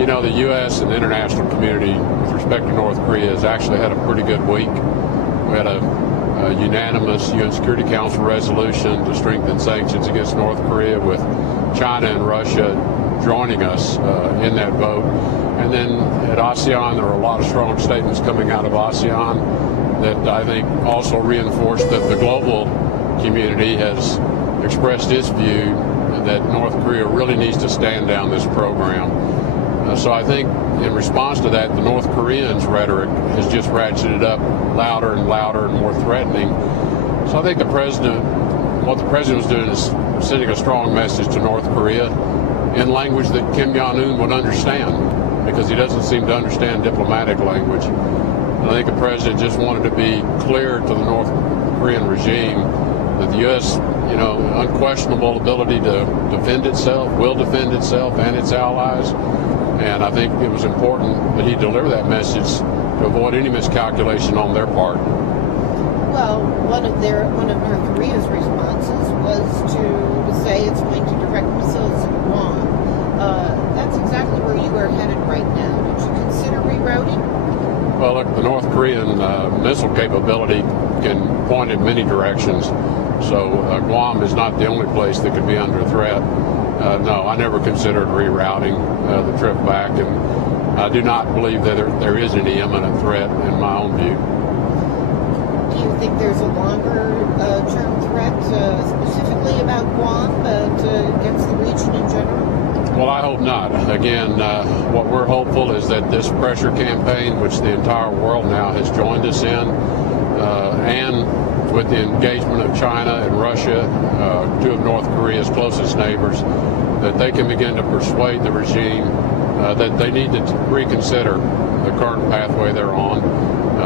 You know, the U.S. and the international community, with respect to North Korea, has actually had a pretty good week. We had a unanimous UN Security Council resolution to strengthen sanctions against North Korea, with China and Russia joining us in that vote. And then at ASEAN, there are a lot of strong statements coming out of ASEAN that I think also reinforce that the global community has expressed its view that North Korea really needs to stand down this program. So I think in response to that, the North Koreans' rhetoric has just ratcheted up louder and louder and more threatening. So I think what the president was doing is sending a strong message to North Korea in language that Kim Jong-un would understand, because he doesn't seem to understand diplomatic language. And I think the president just wanted to be clear to the North Korean regime that the U.S., unquestionable ability to defend itself, will defend itself and its allies. And I think it was important that he deliver that message to avoid any miscalculation on their part. Well, one of North Korea's responses was to say it's going to direct missiles at Guam. That's exactly where you are headed right now. Did you consider rerouting? Well, look, the North Korean missile capability can point in many directions. So Guam is not the only place that could be under threat. No, I never considered rerouting the trip back, and I do not believe that there is any imminent threat in my own view. Do you think there's a longer-term threat, specifically about Guam, but against the region in general? Well, I hope not. Again, what we're hopeful is that this pressure campaign, which the entire world now has joined us in, and with the engagement of China and Russia, two of North Korea's closest neighbors, that they can begin to persuade the regime that they need to reconsider the current pathway they're on.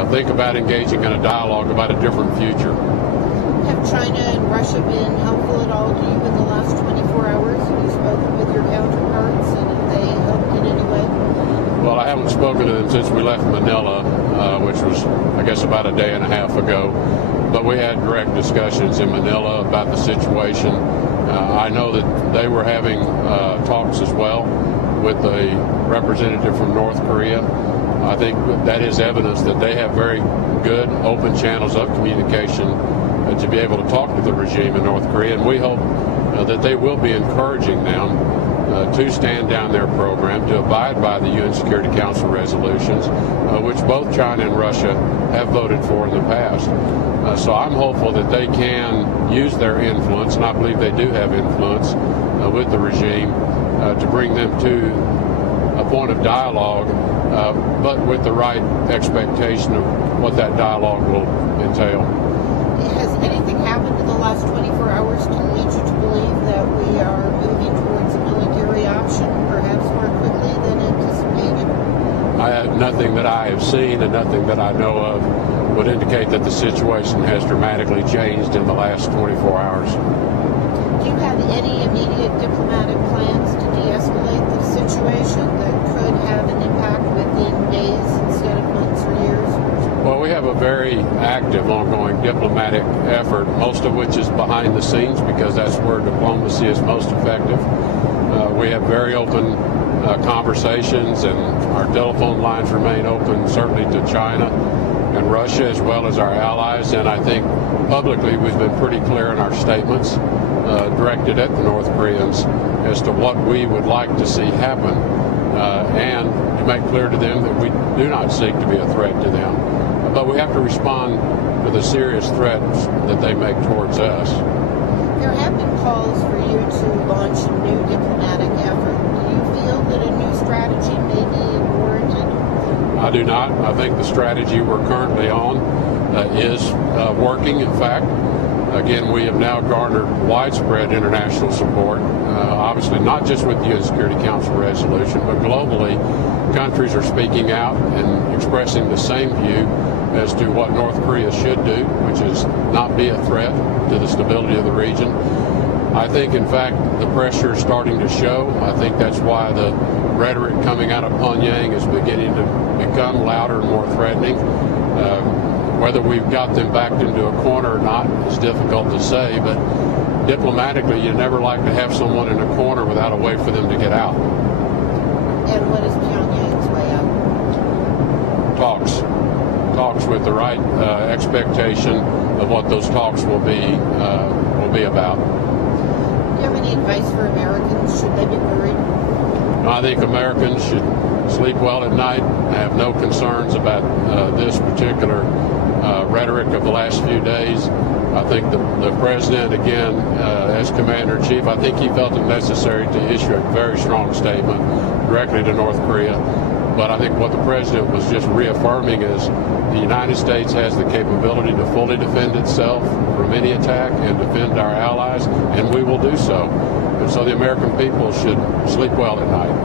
Think about engaging in a dialogue about a different future. Have China and Russia been helpful at all to you in the last 24 hours? Have you spoken with your counterparts, and have they helped in any way? Well, I haven't spoken to them since we left Manila, which was, I guess, about a day and a half ago. But we had direct discussions in Manila about the situation. I know that they were having talks as well with a representative from North Korea. I think that is evidence that they have very good open channels of communication to be able to talk to the regime in North Korea. And we hope that they will be encouraging them to stand down their program, to abide by the UN Security Council resolutions, which both China and Russia have voted for in the past. So I'm hopeful that they can use their influence, and I believe they do have influence with the regime, to bring them to a point of dialogue, but with the right expectation of what that dialogue will entail. Has anything happened in the last 24 hours to lead you to believe that we are moving towards a military option, perhaps more quickly than anticipated? Nothing that I have seen and nothing that I know of would indicate that the situation has dramatically changed in the last 24 hours. Do you have any immediate diplomatic plans to de-escalate the situation that could have an impact within days instead of months or years? Well, we have a very active, ongoing diplomatic effort, most of which is behind the scenes, because that's where diplomacy is most effective. We have very open conversations, and our telephone lines remain open, certainly to China and Russia, as well as our allies. And I think publicly we've been pretty clear in our statements directed at the North Koreans as to what we would like to see happen, and to make clear to them that we do not seek to be a threat to them. But we have to respond to the serious threats that they make towards us. There have been calls for you to launch a new diplomatic effort. Do you feel that a new strategy may be warranted? I do not. I think the strategy we're currently on is working. In fact, again, we have now garnered widespread international support, obviously not just with the UN Security Council resolution, but globally, countries are speaking out and expressing the same view as to what North Korea should do, which is not be a threat to the stability of the region. I think, in fact, the pressure is starting to show. I think that's why the rhetoric coming out of Pyongyang is beginning to become louder and more threatening. Whether we've got them backed into a corner or not is difficult to say, but diplomatically, you never like to have someone in a corner without a way for them to get out. And what is Pyongyang's way out? Talks with the right expectation of what those talks will be about. Do you have any advice for Americans? Should they be worried? I think Americans should sleep well at night. I have no concerns about this particular rhetoric of the last few days. I think the president, again, as commander-in-chief, I think he felt it necessary to issue a very strong statement directly to North Korea. But I think what the president was just reaffirming is the United States has the capability to fully defend itself from any attack and defend our allies, and we will do so. And so the American people should sleep well at night.